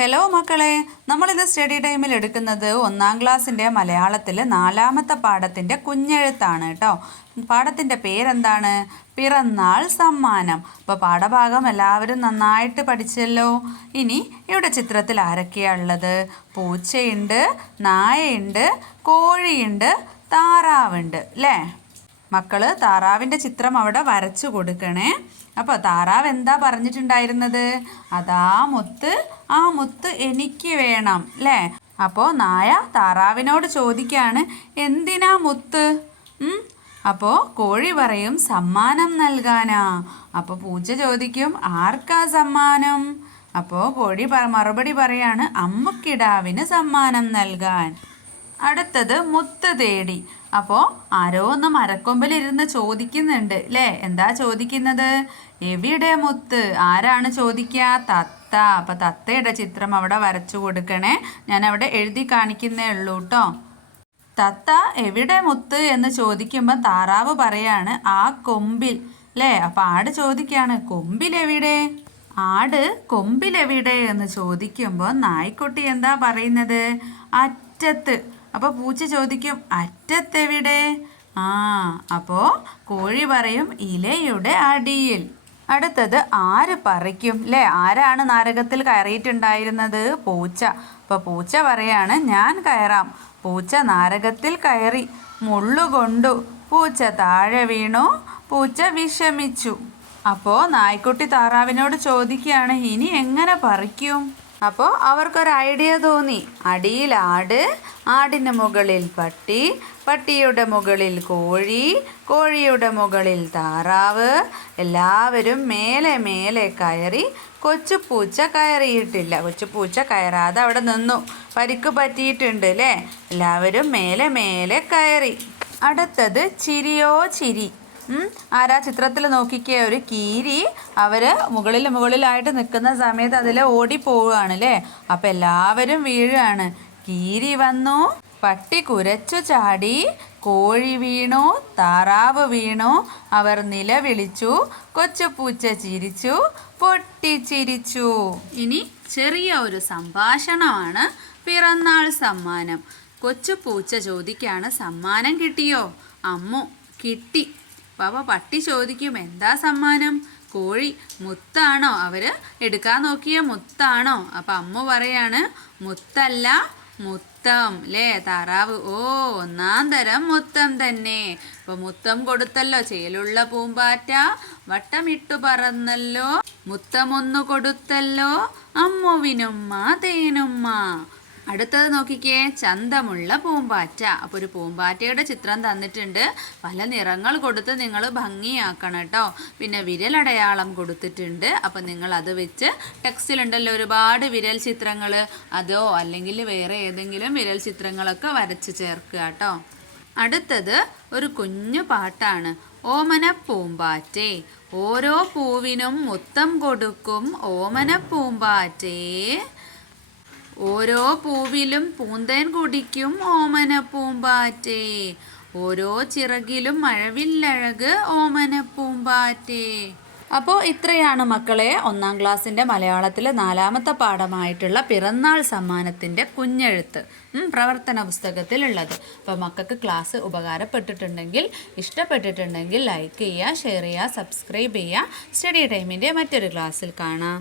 Hello മക്കളെ. നമ്മളിത് study ടൈമിൽ എടുക്കുന്നത് ഒന്നാം ക്ലാസ്സിന്റെ മലയാളത്തിലെ നാലാമത്തെ പാഠത്തിന്റെ കുഞ്ഞെഴുത്താണ് കേട്ടോ. പാഠത്തിന്റെ പേരെന്താണ്? പിറന്നാൾ സമ്മാനം. അപ്പോൾ പാഠഭാഗം എല്ലാവരും നന്നായിട്ട് പഠിച്ചല്ലോ. ഇനി ഇവിടെ ചിത്രത്തിൽ ആരൊക്കെയാണ് ഉള്ളത്? പൂച്ചയുണ്ട് നായയുണ്ട് കോഴിയുണ്ട് താറാവുണ്ട് അല്ലേ മക്കൾ താറാവിന്റെ ചിത്രം അവിടെ വരച്ചു കൊടുക്കണേ. അപ്പോൾ താറാവ് എന്താ പറഞ്ഞിട്ടുണ്ടായിരുന്നത്? അതാ മുത്ത് ആ മുത്ത് എനിക്ക് വേണം അല്ലേ അപ്പോൾ നായ താറാവിനോട് ചോദിക്കാണ് എന്തിനാ മുത്ത്? അപ്പോൾ കോഴി പറയും സമ്മാനം നൽകാനാ. അപ്പോൾ പൂച്ച ചോദിക്കും ആർക്കാ സമ്മാനം? അപ്പോൾ കോഴി മറുപടി പറയാണ് അമ്മക്കിടാവിന് സമ്മാനം നൽകാൻ. അടുത്തത് മുത്ത് തേടി. അപ്പോൾ ആരോ ഒന്ന് മരക്കൊമ്പിലിരുന്ന് ചോദിക്കുന്നുണ്ട് അല്ലേ എന്താ ചോദിക്കുന്നത്? എവിടെ മുത്ത്? ആരാണ് ചോദിക്കുക? തത്ത. അപ്പം തത്തയുടെ ചിത്രം അവിടെ വരച്ചു കൊടുക്കണേ. ഞാൻ അവിടെ എഴുതി കാണിക്കുന്നേ ഉള്ളൂ കേട്ടോ തത്ത എവിടെ മുത്ത് എന്ന് ചോദിക്കുമ്പോൾ താറാവ് പറയാണ് ആ കൊമ്പിൽ അല്ലേ അപ്പം ആട് ചോദിക്കുകയാണ് കൊമ്പിലെവിടെ ആട് കൊമ്പിലെവിടെ എന്ന് ചോദിക്കുമ്പോൾ നായ്ക്കുട്ടി എന്താ പറയുന്നത്? അറ്റത്ത്. അപ്പോൾ പൂച്ച ചോദിക്കും അറ്റത്തെവിടെ? ആ അപ്പോൾ കോഴി പറയും ഇലയുടെ അടിയിൽ. അടുത്തത് ആര് പറിക്കും? അല്ലേ ആരാണ് നാരകത്തിൽ കയറിയിട്ടുണ്ടായിരുന്നത്? പൂച്ച. അപ്പോൾ പൂച്ച പറയാണ് ഞാൻ കയറാം. പൂച്ച നാരകത്തിൽ കയറി മുള്ളുകൊണ്ടു പൂച്ച താഴെ വീണു പൂച്ച വിഷമിച്ചു. അപ്പോൾ നായ്ക്കുട്ടി താറാവിനോട് ചോദിക്കുകയാണ് ഇനി എങ്ങനെ പറിക്കും? അപ്പോൾ അവർക്കൊരു ഐഡിയ തോന്നി. അടിയിൽ ആട് ആടിന് മുകളിൽ പട്ടി പട്ടിയുടെ മുകളിൽ കോഴി കോഴിയുടെ മുകളിൽ താറാവ് എല്ലാവരും മേലെ മേലെ കയറി കൊച്ചുപൂച്ച കയറിയിട്ടില്ല. കൊച്ചുപൂച്ച കയറാതെ അവിടെ നിന്നു. പരിക്ക് പറ്റിയിട്ടുണ്ട് അല്ലേ എല്ലാവരും മേലെ മേലെ കയറി. അടുത്തത് ചിരിയോ ചിരി. ആരാ ചിത്രത്തിൽ നോക്കിക്കേ? ഒരു കീരി. അവർ മുകളിൽ മുകളിലായിട്ട് നിൽക്കുന്ന സമയത്ത് അതിൽ ഓടിപ്പോവുകയാണ് അല്ലേ അപ്പം എല്ലാവരും വീഴുകയാണ്. കീരി വന്നു. പട്ടി കുരച്ചു ചാടി. കോഴി വീണു. താറാവ് വീണു. അവർ നിലവിളിച്ചു. കൊച്ചുപൂച്ച ചിരിച്ചു. പൊട്ടിച്ചിരിച്ചു ഇനി ചെറിയ ഒരു സംഭാഷണമാണ് പിറന്നാൾ സമ്മാനം. കൊച്ചുപൂച്ച ചോദിക്കാണ് സമ്മാനം കിട്ടിയോ? അമ്മു കിട്ടി. പാപ്പ പട്ടി ചോദിക്കും എന്താ സമ്മാനം? കോഴി മുത്താണോ? അവർ എടുക്കാൻ നോക്കിയ മുത്താണോ? അപ്പം അമ്മ പറയാണ് മുത്തല്ല മുത്തം അല്ലേ താറാവ്. ഓ ഒന്നാം തരം മുത്തം തന്നെ. ഇപ്പൊ മുത്തം കൊടുത്തല്ലോ ചേലുള്ള പൂമ്പാറ്റ വട്ടമിട്ടു പറന്നല്ലോ. മുത്തമൊന്നു കൊടുത്തല്ലോ അമ്മുവിനുമ്മ തേനുമ്മ. അടുത്തത് നോക്കിക്കേ ചന്തമുള്ള പൂമ്പാറ്റ. അപ്പോൾ ഒരു പൂമ്പാറ്റയുടെ ചിത്രം തന്നിട്ടുണ്ട്. പല നിറങ്ങൾ കൊടുത്ത് നിങ്ങൾ ഭംഗിയാക്കണം കേട്ടോ. പിന്നെ വിരലടയാളം കൊടുത്തിട്ടുണ്ട്. അപ്പോൾ നിങ്ങൾ അത് വെച്ച് ടെക്സ്റ്റിലുണ്ടല്ലോ ഒരുപാട് വിരൽ ചിത്രങ്ങൾ. അതോ അല്ലെങ്കിൽ വേറെ ഏതെങ്കിലും വിരൽ ചിത്രങ്ങളൊക്കെ വരച്ച് ചേർക്കുക കേട്ടോ. അടുത്തത് ഒരു കുഞ്ഞു പാട്ടാണ്. ഓമന പൂമ്പാറ്റേ ഓരോ പൂവിനും മുത്തം കൊടുക്കും ഓമന പൂമ്പാറ്റേ ഓരോ പൂവിലും പൂന്തേൻ കുടിക്കും ഓമന പൂമ്പാറ്റേ ഓരോ ചിറകിലും മഴവില്ലഴക് ഓമന പൂമ്പാറ്റേ അപ്പോൾ ഇത്രയാണ് മക്കളെ ഒന്നാം ക്ലാസ്സിന്റെ മലയാളത്തിലെ നാലാമത്തെ പാഠമായിട്ടുള്ള പിറന്നാൾ സമ്മാനത്തിന്റെ കുഞ്ഞെഴുത്ത് പ്രവർത്തന പുസ്തകത്തിലുള്ളത്. അപ്പോൾ മക്കൾക്ക് ക്ലാസ് ഉപകാരപ്പെട്ടിട്ടുണ്ടെങ്കിൽ ഇഷ്ടപ്പെട്ടിട്ടുണ്ടെങ്കിൽ ലൈക്ക് ചെയ്യുക ഷെയർ ചെയ്യുക സബ്സ്ക്രൈബ് ചെയ്യുക. സ്റ്റഡി ടൈമിന്റെ മറ്റൊരു ക്ലാസ്സിൽ കാണാം.